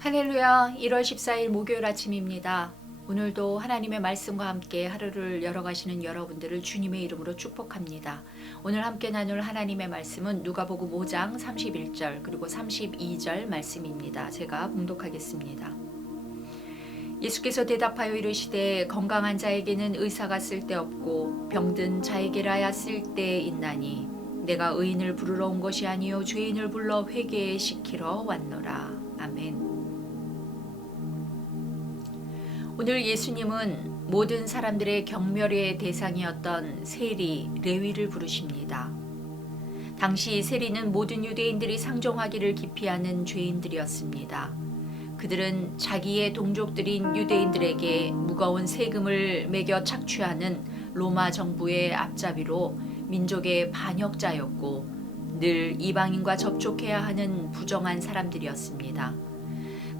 할렐루야 1월 14일 목요일 아침입니다. 오늘도 하나님의 말씀과 함께 하루를 열어가시는 여러분들을 주님의 이름으로 축복합니다. 오늘 함께 나눌 하나님의 말씀은 누가복음 5장 31절 그리고 32절 말씀입니다. 제가 봉독하겠습니다. 예수께서 대답하여 이르시되 건강한 자에게는 의사가 쓸데없고 병든 자에게라야 쓸데 있나니 내가 의인을 부르러 온 것이 아니요 죄인을 불러 회개에 시키러 왔노라. 오늘 예수님은 모든 사람들의 경멸의 대상이었던 세리 레위를 부르십니다. 당시 세리는 모든 유대인들이 상종하기를 기피하는 죄인들이었습니다. 그들은 자기의 동족들인 유대인들에게 무거운 세금을 매겨 착취하는 로마 정부의 앞잡이로 민족의 반역자였고 늘 이방인과 접촉해야 하는 부정한 사람들이었습니다.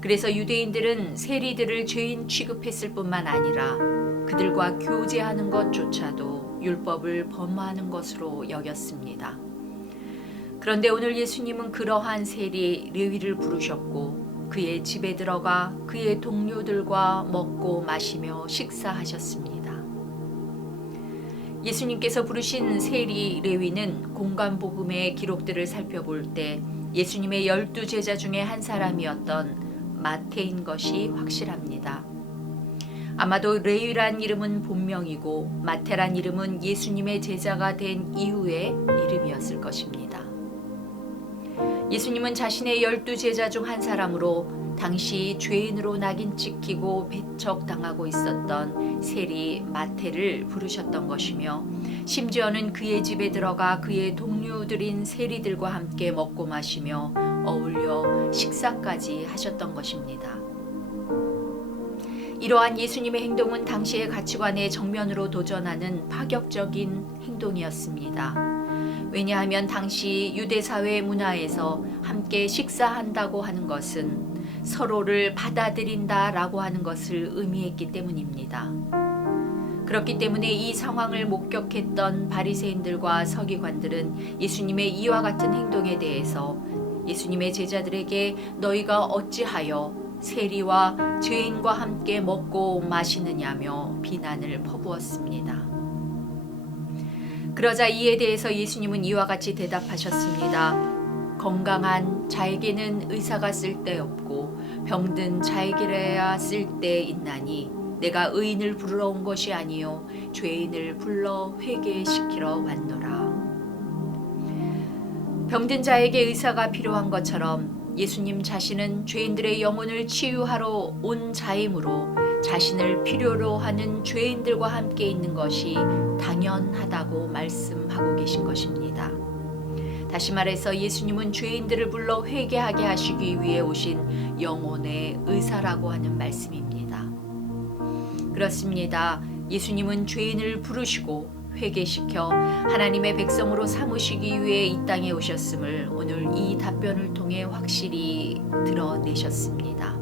그래서 유대인들은 세리들을 죄인 취급했을 뿐만 아니라 그들과 교제하는 것조차도 율법을 범하는 것으로 여겼습니다. 그런데 오늘 예수님은 그러한 세리 레위를 부르셨고 그의 집에 들어가 그의 동료들과 먹고 마시며 식사하셨습니다. 예수님께서 부르신 세리 레위는 공간 복음의 기록들을 살펴볼 때 예수님의 열두 제자 중에 한 사람이었던 마태인 것이 확실합니다. 아마도 레위란 이름은 본명이고 마태란 이름은 예수님의 제자가 된 이후의 이름이었을 것입니다. 예수님은 자신의 열두 제자 중 한 사람으로 당시 죄인으로 낙인 찍히고 배척당하고 있었던 세리 마태를 부르셨던 것이며 심지어는 그의 집에 들어가 그의 동료들인 세리들과 함께 먹고 마시며 어울려 식사까지 하셨던 것입니다. 이러한 예수님의 행동은 당시의 가치관에 정면으로 도전하는 파격적인 행동이었습니다. 왜냐하면 당시 유대 사회 문화에서 함께 식사한다고 하는 것은 서로를 받아들인다 라고 하는 것을 의미했기 때문입니다. 그렇기 때문에 이 상황을 목격했던 바리새인들과 서기관들은 예수님의 이와 같은 행동에 대해서 예수님의 제자들에게 너희가 어찌하여 세리와 죄인과 함께 먹고 마시느냐며 비난을 퍼부었습니다. 그러자 이에 대해서 예수님은 이와 같이 대답하셨습니다. 건강한 자에게는 의사가 쓸데없고 병든 자에게라야 쓸데 있나니 내가 의인을 부르러 온 것이 아니요 죄인을 불러 회개시키러 왔노라. 병든 자에게 의사가 필요한 것처럼 예수님 자신은 죄인들의 영혼을 치유하러 온 자이므로 자신을 필요로 하는 죄인들과 함께 있는 것이 당연하다고 말씀하고 계신 것입니다. 다시 말해서 예수님은 죄인들을 불러 회개하게 하시기 위해 오신 영혼의 의사라고 하는 말씀입니다. 그렇습니다. 예수님은 죄인을 부르시고 회개시켜 하나님의 백성으로 삼으시기 위해 이 땅에 오셨음을 오늘 이 답변을 통해 확실히 드러내셨습니다.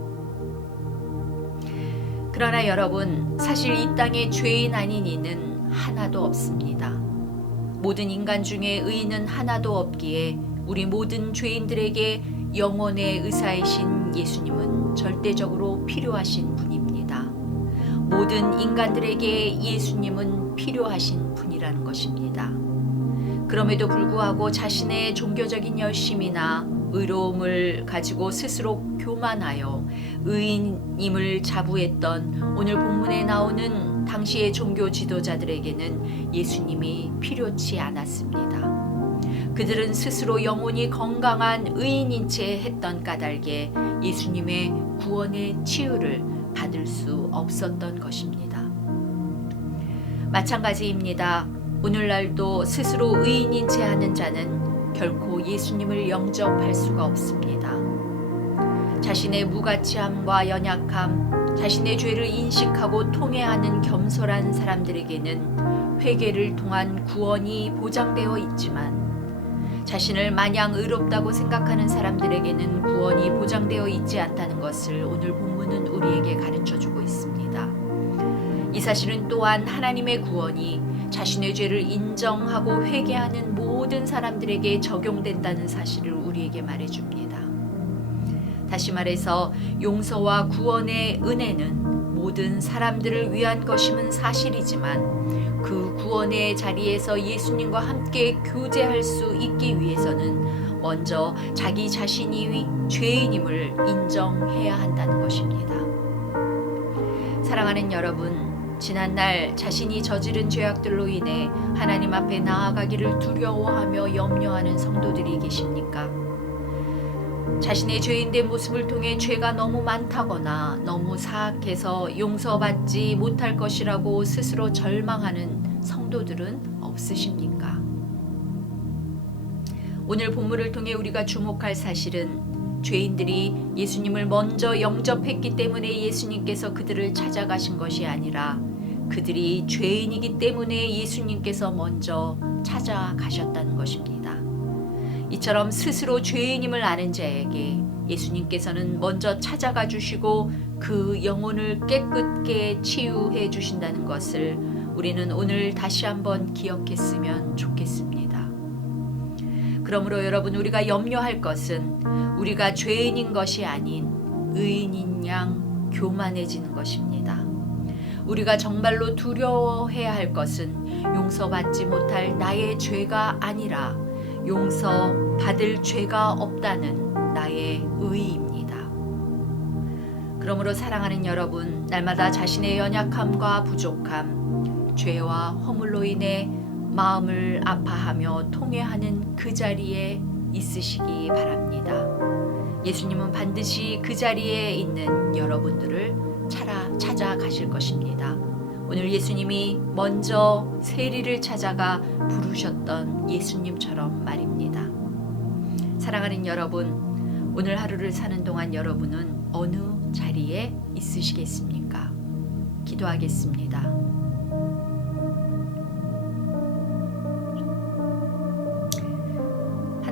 그러나 여러분, 사실 이 땅에 죄인 아닌 이는 하나도 없습니다. 모든 인간 중에 의인은 하나도 없기에 우리 모든 죄인들에게 영원의 의사이신 예수님은 절대적으로 필요하신 분입니다. 모든 인간들에게 예수님은 필요하신 분이라는 것입니다. 그럼에도 불구하고 자신의 종교적인 열심이나 의로움을 가지고 스스로 교만하여 의인임을 자부했던 오늘 본문에 나오는 당시의 종교 지도자들에게는 예수님이 필요치 않았습니다. 그들은 스스로 영혼이 건강한 의인인 채 했던 까닭에 예수님의 구원의 치유를 받을 수 없었던 것입니다. 마찬가지입니다. 오늘날도 스스로 의인인 채 하는 자는 결코 예수님을 영접할 수가 없습니다. 자신의 무가치함과 연약함, 자신의 죄를 인식하고 통회하는 겸손한 사람들에게는 회개를 통한 구원이 보장되어 있지만 자신을 마냥 의롭다고 생각하는 사람들에게는 구원이 보장되어 있지 않다는 것을 오늘 본문은 우리에게 사실은 또한 하나님의 구원이 자신의 죄를 인정하고 회개하는 모든 사람들에게 적용된다는 사실을 우리에게 말해줍니다. 다시 말해서 용서와 구원의 은혜는 모든 사람들을 위한 것임은 사실이지만 그 구원의 자리에서 예수님과 함께 교제할 수 있기 위해서는 먼저 자기 자신이 죄인임을 인정해야 한다는 것입니다. 사랑하는 여러분, 지난날 자신이 저지른 죄악들로 인해 하나님 앞에 나아가기를 두려워하며 염려하는 성도들이 계십니까? 자신의 죄인된 모습을 통해 죄가 너무 많다거나 너무 사악해서 용서받지 못할 것이라고 스스로 절망하는 성도들은 없으십니까? 오늘 본문을 통해 우리가 주목할 사실은 죄인들이 예수님을 먼저 영접했기 때문에 예수님께서 그들을 찾아가신 것이 아니라 그들이 죄인이기 때문에 예수님께서 먼저 찾아가셨다는 것입니다. 이처럼 스스로 죄인임을 아는 자에게 예수님께서는 먼저 찾아가 주시고 그 영혼을 깨끗게 치유해 주신다는 것을 우리는 오늘 다시 한번 기억했으면 좋겠습니다. 그러므로 여러분 우리가 염려할 것은 우리가 죄인인 것이 아닌 의인인 양 교만해지는 것입니다. 우리가 정말로 두려워해야 할 것은 용서받지 못할 나의 죄가 아니라 용서 받을 죄가 없다는 나의 의입니다. 그러므로 사랑하는 여러분, 날마다 자신의 연약함과 부족함, 죄와 허물로 인해 마음을 아파하며 통회하는 그 자리에 있으시기 바랍니다. 예수님은 반드시 그 자리에 있는 여러분들을 찾아, 찾아가실 것입니다. 오늘 예수님이 먼저 세리를 찾아가 부르셨던 예수님처럼 말입니다. 사랑하는 여러분, 오늘 하루를 사는 동안 여러분은 어느 자리에 있으시겠습니까? 기도하겠습니다.